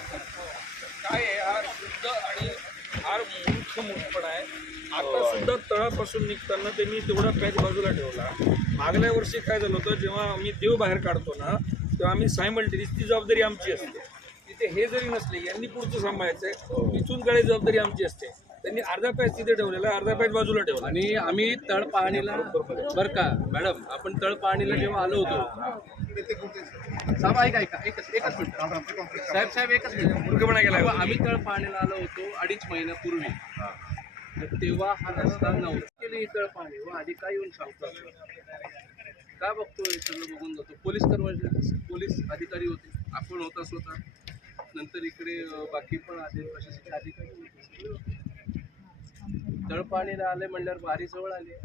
काय आहे? हा शुद्ध आणि फार मूर्ख आहे. आता सुद्धा तळापासून निघताना त्यांनी तेवढा पॅच बाजूला ठेवला. मागल्या वर्षी काय झालं होतं जेव्हा आम्ही देव बाहेर काढतो ना तेव्हा आम्ही सायमल्टेनियस ती जबाबदारी आमची असते. तिथे हे जरी नसले यांनी पुढचं सांभाळायचं आहे इथून कडे जबाबदारी आमची असते. त्यांनी अर्धा पॅच तिथे ठेवलेला अर्धा पॅच बाजूला ठेवला आणि आम्ही तळ पाहणीला बर का मॅडम आपण तळ पाहणीला जेव्हा आलो होतो. साहेब ऐका ऐका एकच एकच मिनिट. साहेब साहेब एकच मिनिट. मूर्खपणा केला आम्ही तळ पाहणीला आलो होतो अडीच महिन्यापूर्वी तर तेव्हा हा रस्ता नव्हता. केली तळ पाहणी. व आधी काय येऊन सांगतो काय का बघतो हे सगळं बघून जातो. पोलीस कर्मचारी पोलीस अधिकारी होते. आपण होता स्वतः. नंतर इकडे बाकी पण आले प्रशासकीय अधिकारी होते. तळपाणीला आले म्हणल्यावर बारी जवळ आले.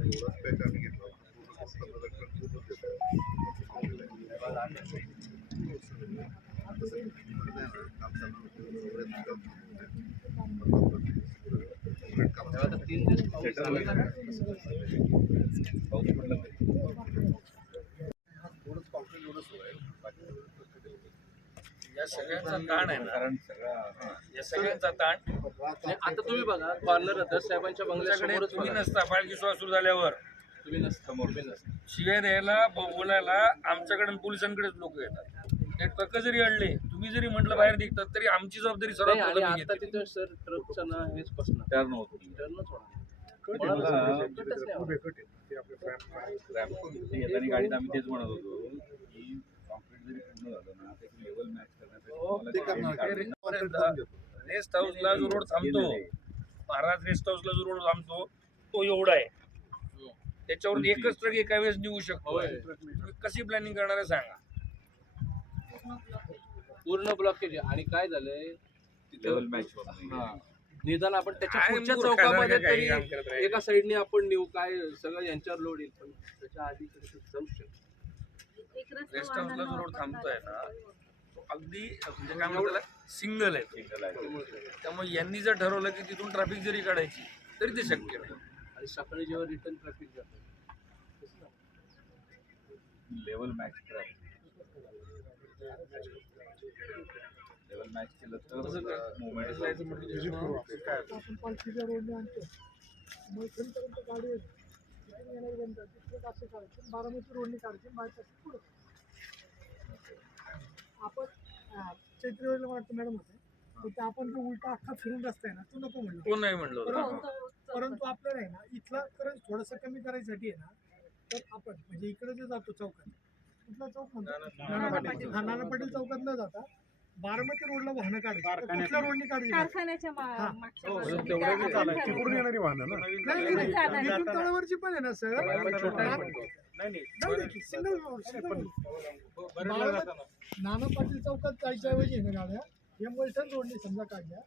तीन दिवस पाऊस झाला. या सगळ्यांचा ताण आहे ना. या सगळ्यांचा ताण. आणि आता तुम्ही बघा कॉर्नर रथस साहेबांच्या बंगल्यासमोरच तुम्ही. नसता पालखी सोहळा सुरू झाल्यावर. तुम्ही नसता तुम्ही नसता. शिव्या द्यायला बोलायला आमच्याकडे पोलिसांकडेच लोक येतात. ते ट्रक जरी अडले तुम्ही जरी म्हटलं बाहेर निघतात तरी आमची जबाबदारी सर्वात. तिथं सर ट्रकचं ना हेच बसणार टर्न होतो टर्नच होणार. गाडीत आम्ही तेच म्हणत होतो की कॉन्क्रीट जरी पूर्ण झालं ना त्याची लेवल मॅच करण्यासाठी रेस्ट हाऊसला जो रोड थांबतो महाराज रेस्ट हाऊसला जो रोड थांबतो तो एवढा आहे. त्याच्यावर एकच ट्रक एका वेळेस निघू शकतो. कशी प्लॅनिंग करणार आहे सांगा. पूर्ण ब्लॉकेज आणि काय झालंय? लेवल तिथं मॅच होत नाही. हा. निदान आपण त्याच्या चौकामध्ये तरी. एका साईडने आपण नेऊ. काय सगळं यांच्यावर लोड येईल. पण त्याच्या आधी जाऊ शकतो रेस्ट हाऊसला जो रोड थांबतोय ना अगदी म्हणजे काय म्हणतात सिंगल आहे त्यामुळे यांनी जर ठरवलं की तिथून ट्रॅफिक जरी काढायची तरी ते शक्य नाही आणि सकाळी जेव्हा रिटर्न ट्रॅफिक जातं लेवल मॅच लेवल मॅच केलं तर रोडने आणतो मैत्रीपर्यंत गाडी बारामती रोडने काढायचं बायपास पुढं. आपण हा, चैत्रीवेळेला वाटतं मॅडम होते. तिथे आपण जो उलटा अख्खा फिरून रस्ता आहे ना तो नको म्हणलो. तो नाही म्हणलं होतं? परंतु परंतु आपल्याला आहे ना इथला करंट थोडंसं कमी करायसाठी आहे ना तर आपण म्हणजे इकडे जे जातो चौकात कुठला चौक म्हणतो. नाना पाटील. हा नाना पाटील चौकात न जाता बारामती रोडला वाहनं काढायची. तर कुठल्या रोडने काढायची? कारखान्याच्या मा- हा. मागच्या हो, आपण चालायचं. ठरवू. नाही नाही इथून तळावरची पण आहे ना sir? Single road single. Nana Patil चौकात जायच्या ऐवजी आहे ना गाड्या हे मलठण रोडने समजा काढल्या.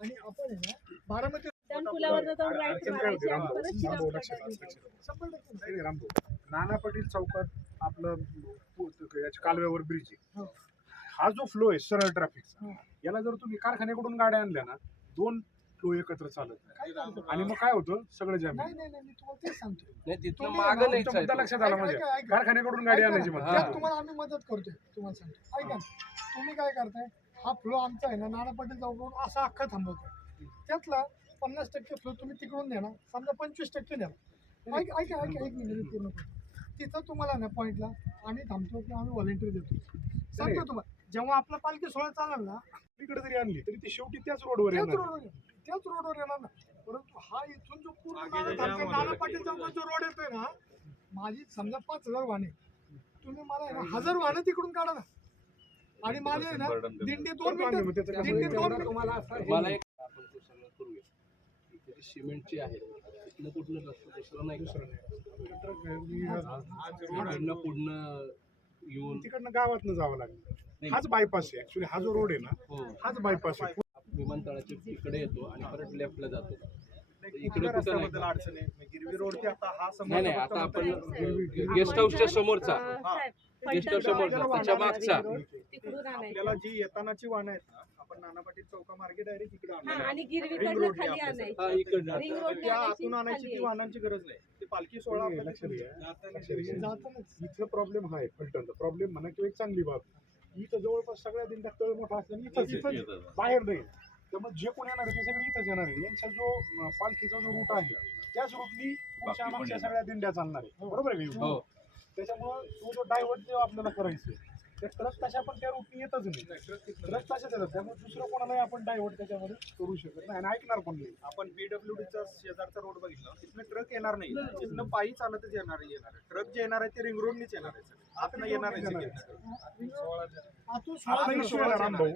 आणि आपण आहे ना बारामती त्या पुलावर जाऊन राईट मारायची आणि परत शिराम काढायची. शंभर टक्के. नाही. रामभाऊ. नाना पाटील चौकात आपलं पु- याच्या कालव्यावर ब्रिज आहे. हो. हा जो फ्लो आहे सरळ हो. ट्रॅफिकचा याला जर तुम्ही कारखान्याकडून गाड्या आणल्या ना दोन फ्लो एकत्र चालत नाही. काय करतो? आणि मग काय होतं? सगळं जाम नाही नाही नाही मी तुम्हाला तेच सांगतो नाही तिथनं तुम्ही मागं नाही तुमचा मुद्दा लक्षात आला म्हणजे. ऐका, ऐका. कारखान्याकडून गाडी ऐका ना, आणायची त्यात तुम्हाला आम्ही मदत करतोय तुम्हाला सांगतो ऐका ना. तुम्ही काय करताय हा फ्लो आमचा आहे ना नाना पाटील चौकावरून असा अख्खा थांबवतो त्यातला पन्नास टक्के फ्लो तुम्ही तिकडून देणार समजा पंचवीस टक्के द्या. ऐका ऐका ऐका एक मिनिट मी पूर्ण करतो. तिथं तुम्हाला ना पॉईंटला आम्ही थांबतो किंवा आम्ही व्हॉलेंटियर देतो. सांगतो तुम्हाला. जेव्हा आपला पालखी सोहळा चालेल ना इकडे जरी आणली तरी ती शेवटी त्याच रोडवर त्याच येणार. रोडवर. त्याच रोडवर येणार ना. परंतु हा इथून जो पूर्ण नाना थांबतो, नाना पाटील चौकात जो रोड येतोय ना माझी समजा पाच हजार वाहने तुम्ही मला आहे ना हजार वाहनं तिकडून काढा ना. आणि माझे आहे ना दिंडी दोन मिनिटं त्याचं कसं दिंडी? दोन मिनिटं मला एक आपण ते सगळं करूया इथे जी सिमेंटची आहे इथनं कुठलं रस्ता दुसरा नाही का? इकडनं पुढनं येऊन तिकडनं गावातनं जावं लागलं. हाच बायपास आहे. ऍक्च्युली हा जो रोड आहे ना हो. हाच बायपास आहे. विमानतळाच्या इकडे येतो आणि परत लेफ्टला जातो. इकडे कुठं नाही. का? नाही नाही आता आपण गेस्ट हाऊसच्या समोरचा. गेस्ट हाऊस समोरचा त्याच्या मागचा. आपल्याला जी येतानाची वाहनं आहेत ना आपण नाना पाटील चौका मार्गे डायरेक्ट इकडे आणायची. हा इकडनं. रिंग रोड त्या आतून आणायची ती वाहनांची गरज नाही. ते पालखी सोहळा लक्षात घ्या. इथलं प्रॉब्लेम हा आहे फलटणचा प्रॉब्लेम म्हणा किंवा एक चांगली बाब. इथं जवळपास सगळ्या दिंड्यात तळ मोठा असल्याने इथंच इथंच. बाहेर नाही त्यामुळे जे कोण येणार आहे ते सगळे इथंच येणार आहे यांचा जो पालखीचा जो रूट आहे त्याच रूटनी पुढच्या मागच्या. सगळ्या दिंड्या चालणार आहे बरोबर आहे का? हो त्याच्यामुळं तो जो डायव्हर्ट जो आपल्याला करायचं त्या ट्रक तशा पण त्या रूटनी येतच नाही. ट्रक तशाच येतात त्यामुळे दुसरं कोणालाही आपण डायव्हर्ट त्याच्यामध्ये करू शकत नाही आणि ऐकणार पण नाही. आपण पीडब्ल्यूडीचा शेजारचा रोड बघितला. तिथनं ट्रक येणार नाही. तिथनं पायी चालतच येणार येणार ट्रक जे येणार आहे ते रिंग रोडनीच येणार आहे. आता येणार आहे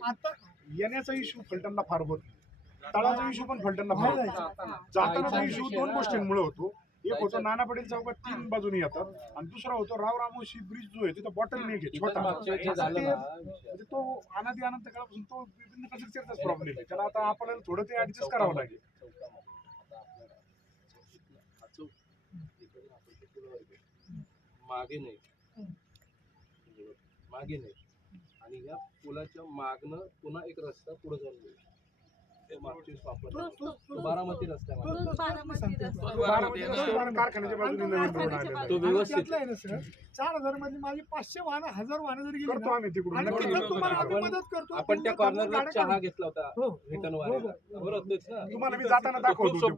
आता येण्याचा इश्यू फलटणला फार होत नाही. तळाचा इश्यू पण फलटणला फार जातानाचा इश्यू दोन गोष्टींमुळे होतो. एक होतो नाना पटेल चौकात तीन बाजूने येतात. आणि दुसरा होतो राव रामोशी ब्रिज जो आहे तिथं बॉटल नेक आहे छोटा. म्हणजे तो अनादी अनंत काळापासून तो विभिन्न कल्चरचाच प्रॉब्लेम आहे. त्याला आता आपल्याला थोडं ते ऍडजस्ट करावं लागेल. मागे नाही. मागे नाही. आणि या पुलाच्या मागनं पुन्हा एक रस्ता पुढे जाऊन जाईल तो मागची वापर तो बारामती चार हजारमध्ये माझी पाचशे वाहनं हजार वाहनं जरी गेली मदत करतो. आपण त्या कॉर्नरला चहा. घेतला होता हो, रिटर्न हो, हो. बरोबर तेच ना? तुम्हाला मी जाताना दाखवतो.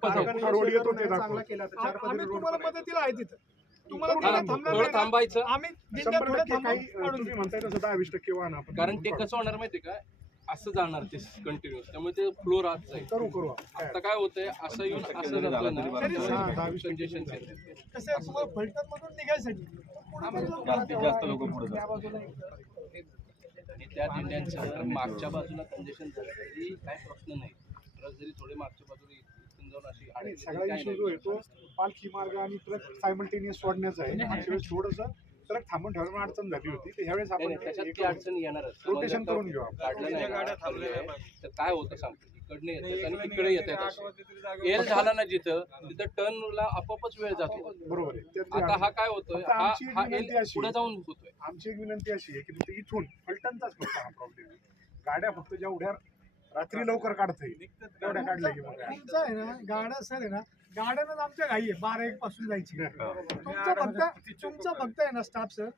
आम्ही तुम्हाला. मदतीला आहे तिथं. तुम्हाला. थांबायचं? आम्ही कारण ते कसं होणार माहितीये का? असं जाणार ते कंटिन्युअस त्यामुळे ते फ्लो राहत जाईल. करू करू. काय आता काय होतंय असं येऊन असं हा, ना. वीस कंजेशन निघायसाठी. जास्तीत जास्त लोक पुढे जातात आणि त्या दिंड्यांचं मागच्या बाजूला कंजेशन झालं तरी काय प्रश्न नाही. ट्रक जरी थोडे मागच्या बाजूला आणि सगळा इश्यू. जो आहे तो पालखी मार्ग आणि ट्रक सायमल्टेनियस सोडण्याचा आहे. थोडस ट्रक थांबून ठेवण्यात अडचण झाली होती. तर ह्यावेळेस आपण त्याच्यात हे ती. अडचण येणारच रोटेशन करून घेऊ आपण. काढलं नाही गाड्या ना, थांबल्या चाललंय, तर काय होतं सांगतो इकडनं येतात आणि तिकडे एल झाला ना जिथं तिथं टर्नला आपोआपच वेळ जातो. बरोबर आहे. आता हा काय होतोय? फक्त हा आमची एक हा विनंती एल अशी पुढे आहे. जाऊन होतोय. आमची एक विनंती अशी आहे की फक्त इथून फलटणचाच फक्त हा प्रॉब्लेम आहे. गाड्या फक्त जेवढ्या रात्री लवकर काढता येईल तेवढ्या काढल्या की मग गाड्या सर आहे ना गाड्यानंच आमच्या घाई आहे. बारा एक पासून जायची. तुमचं फक्त तुमचं फक्त आहे ना स्टाफ सर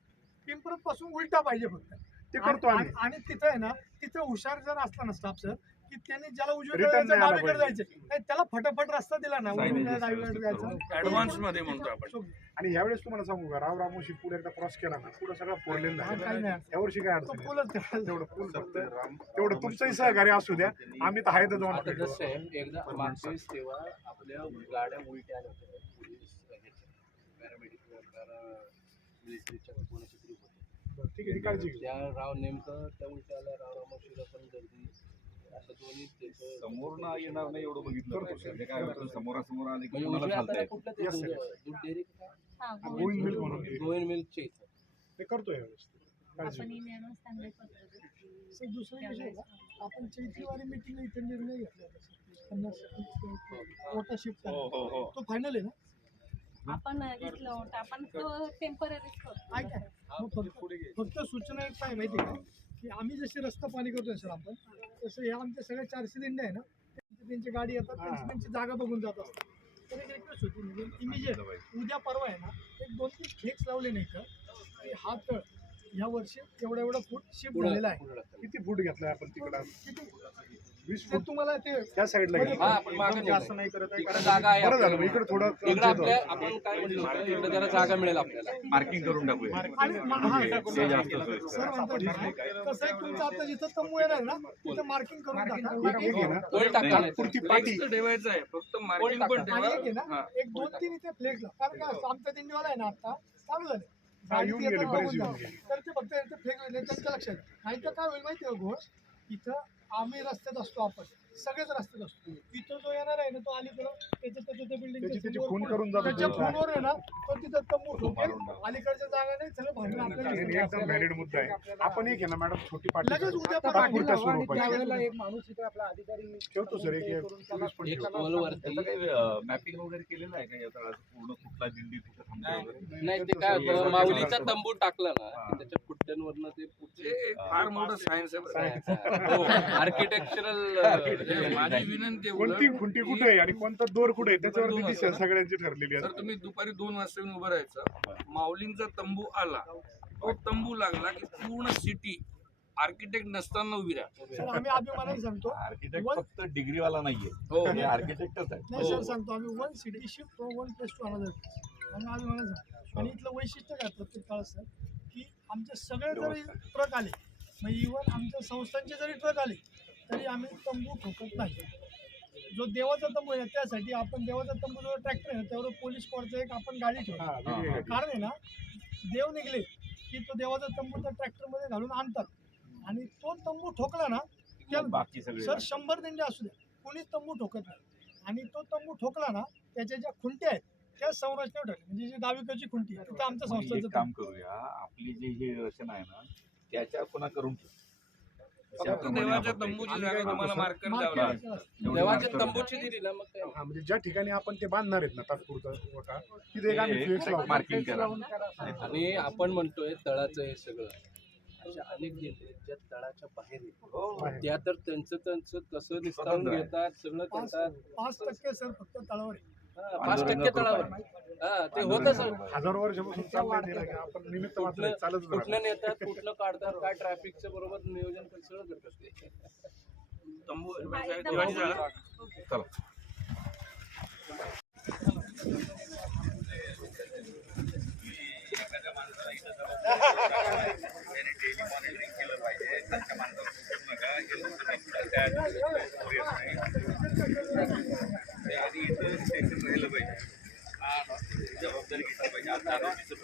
पिंपरत पासून उलटा पाहिजे फक्त. ते करतो आम्ही. आणि तिथं आहे ना तिथं हुशार जर असला ना स्टाफ सर की त्यांनी ज्याला उजवीकडे जायचं नाही आला डावीकडे पाहिजे. जायचं. नाही त्याला फटाफट रस्ता दिला ना Signages उजवीकडे डावीकडे व्यवस्थित जायचं. ऍडव्हान्समध्ये म्हणतो आपण. आणि ह्यावेळेस तुम्हाला सांगू का राव रामोशी पुढे एकदा क्रॉस केला ना पुढे सगळं फोडलेलं हा, यावर्षी काय अडचण. तेवढं फक्त तेवढं तुमचंही सहकार्य असू द्या. आम्ही तर आहे तर जाऊन एकदा मागच्या वेळेस तेव्हा आपल्या गाड्या उलट्या आल्या होत्या. पोलीस पॅरामेडिकल पॅरा मिलिटरीच्या कोणाच्या तरी होत्या. ठीक आहे ती काळजी त्या राव नेमकं त्या उलट्या आल्या राव रामोशीला पण गर्दी समोर ना येणार नाही एवढं बघितलं. म्हणजे काय होतं समोरासमोर आले की म्हणजे कोणाला का? हा, गोविंद मिल्क म्हणून. गोविंद ते करतो यावेळेस. काळजी आपण दुसरा विषय का? चैत्रीवारी मिटिंग इथे निर्णय घेतला. पन्नास कोटा शिफ्ट हो हो हो. तो फायनल आहे ना? आपण घेतलं होतं. आपण तो टेम्पररीच करतो फक्त फक्त सूचना एक काय माहिती आहे का आम्ही जसे रस्ता पाणी करतोय सर आपण तसं ह्या आमच्या सगळ्या चारशे दिंड्या आहे ना त्यांची त्यांची गाडी येतात त्यांची त्यांची जागा बघून जात असतात. तर एक रिक्वेस्ट होती म्हणजे इमिजिएट उद्या परवा आहे ना एक दोन तीन फ्लेक्स लावले नाही का की हा तळ ह्या वर्षी एवढा एवढा फूट शिफ्ट झालेला आहे. किती फूट घेतलाय आपण तिकडं? किती? वीस फूट. तुम्हाला ते त्या साईडला हा घेतलं आपण मागे एकदम जास्त नेलंय. नाही करत आहे इकडे कारण जागा आहे बरं झालं मग आपल्याला. इकडे थोडं इकडे आपल्या आपण काय म्हणतो इकडे जरा जागा मिळेल आपल्याला. मार्किंग करून टाकूया. आणि मा- हा, ते जास्त सोयीस्कर सर म्हणतात कसं आहे तुमचं आता जिथं तंबू येणार ना तिथं मार्किंग करून टाका. एक एक आहे ना. पोल टाका नाही तर. पुरती पाटी फ्लेक्स ठेवायचं आहे फक्त मार्किंग पण आणि एक आहे ठेवा ना हा. एक दोन तीन इथे कारण आमचा दिंडीवाला आहे ना आता चालू झाले हा, येऊन गाडीत गेले, येतात बरेच बघून येऊन जातात. गेले. तर ते फक्त यांचं फ्लेक्स त्यांच्या लक्षात. नाही तर काय होईल माहिती आहे घोष? इथं आम्ही रस्त्यात असतो आपण. सगळेच रस्त्यात असतो इथं जो येणार आहे ना तो अलीकडं त्याच्या त्याच्या त्या त्याची त्याची बिल्डिंग खून करून जातो त्याच्या तो. फोनवर आहे ना तो तिथं तंबू ठोकेल. अलीकडच्या जागा नाही सगळं नाही, नाही, आपल्याला एकदम व्हॅलिड मुद्दा आहे. आपण एक आहे ना मॅडम छोटी पाटी लगेच उद्या. पाटील तात्पुरत्या लावा आणि स्वरूपाची. त्यावेळेला एक माणूस इथे आपला अधिकारी ठेवतो सर एक एक पोलीस पण एक ठेवतो. पोलवरती मॅपिंग वगैरे केलेलं आहे का? या तळाचं पूर्ण कुठला दिंडी कुठं थांबते वगैरे? नाही ते काय होतं माऊलीचा तंबू टाकला ना की त्याच्या फुट्ट्यांवरनं ते एक फार मोठं सायन्स आहे बरं. का. आर्किटेक्चरल माझी विनंती आहे कोणती उलट खुंटी कुठे आहे आणि कोणता दोर कुठे आहे? त्याच्यावरती दोन दिशा. सगळ्यांची ठरलेली तर आहे तुम्ही दुपारी दोन वाजता येऊन उभं राहायचं. माऊलींचा तंबू आला. तो तंबू लागला की पूर्ण सिटी आर्किटेक्ट नसताना उभी राहा. सर आम्ही अभिमानाने सांगतो आर्किटेक्ट वन- फक्त डिग्रीवाला नाहीये. हो. हे आर्किटेक्टच आहे. नाही सर सांगतो आम्ही one city shift one place to another place आम्ही अभिमानाने सांगतो आणि इथलं वैशिष्ट्य काय प्रत्येक काळात सर? की आमचे सगळे जरी ट्रक आले म्हणजे इव्हन आमच्या संस्थांचे जरी ट्रक आले तरी आम्ही तंबू ठोकत नाही. जो देवाचा तंबू आहे त्यासाठी आपण देवाचा तंबू जो ट्रॅक्टर आहे त्यावर पोलीस स्क्वॉडचा एक आपण गाडी ठेवतो. कारण आहे ना देव निघले की तो देवाचा तंबू त्या ट्रॅक्टरमध्ये घालून आणतात. आणि तो तंबू ठोकला ना सर शंभर दिंडे असू द्या कोणीच तंबू ठोकत नाही. आणि तो तंबू ठोकला ना त्याच्या ज्या खुंट्या आहेत त्या संरचनेवर ठेवल्या. म्हणजे जी डावीकडची खुंटी आहे तिथं आमच्या संस्थेचं काम करूया आपली जी ही रचना आहे ना त्याच्या पुन्हा करून ठेवू. फक्त देवाच्या आपण तंबूची ते- जागा तुम्हाला मार्कर द्यावं. लागेल एवढी देवाच्या मार्कर तंबूची दिली ना मग काय हा, म्हणजे ज्या ठिकाणी आपण ते बांधणार आहेत ना तात्पुरतं वटा तिथे एक आम्ही ते फ्लेक्स लावतो. मार्किंग करा. आणि आपण म्हणतोय तळाचं हे सगळं. अशा अनेक दिंडे आहेत ज्या तळाच्या बाहेर आहेत. बाहेर. त्या तर त्यांचं त्यांचं कसं निस्तारून. घेतात सगळं पाच करतात. पाच टक्के सर फक्त तळावर आहे. हा, पाच टक्के तळावर. हा ते होतं सर. हजारो वर्षापासून चाललंय ते आपण निमित्त मात्र चालत कुठलं नेतात कुठलं काढतात काय ट्रॅफिकचं बरोबर नियोजन करतात, सगळं करतात ते तंबू देवाची जागा चला.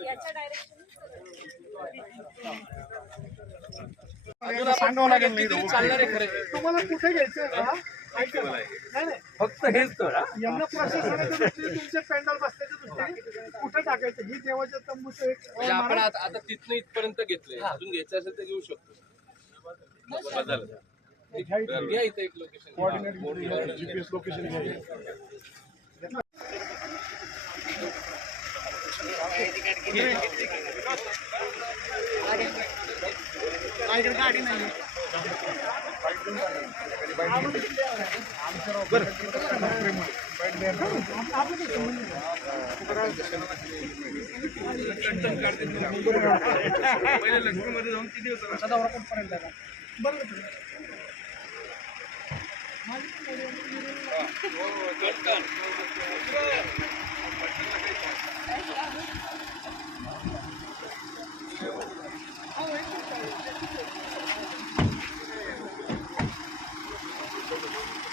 याच्या डायरेक्शन याला सांगावं लागेल ते? तुम्हाला कुठे घ्यायचं का फक्त हेच हा? यांना प्रशासनाच्या दृष्टीने तुमचे पॅन्डल बसण्याच्या दृष्टीने कुठे टाकायचं ही देवाच्या तंबूचं एक म्हणजे आपण आता आता तिथनं इथपर्यंत घेतलंय अजून घ्यायचं असेल तर घेऊ शकतो बदल घ्या इथं एक लोकेशन कोऑर्डिनेट जीपीएस लोकेशन घ्यायचं पहिले लक्ष्मीमध्ये जाऊन किती दिवस बरं.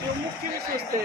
विषय असते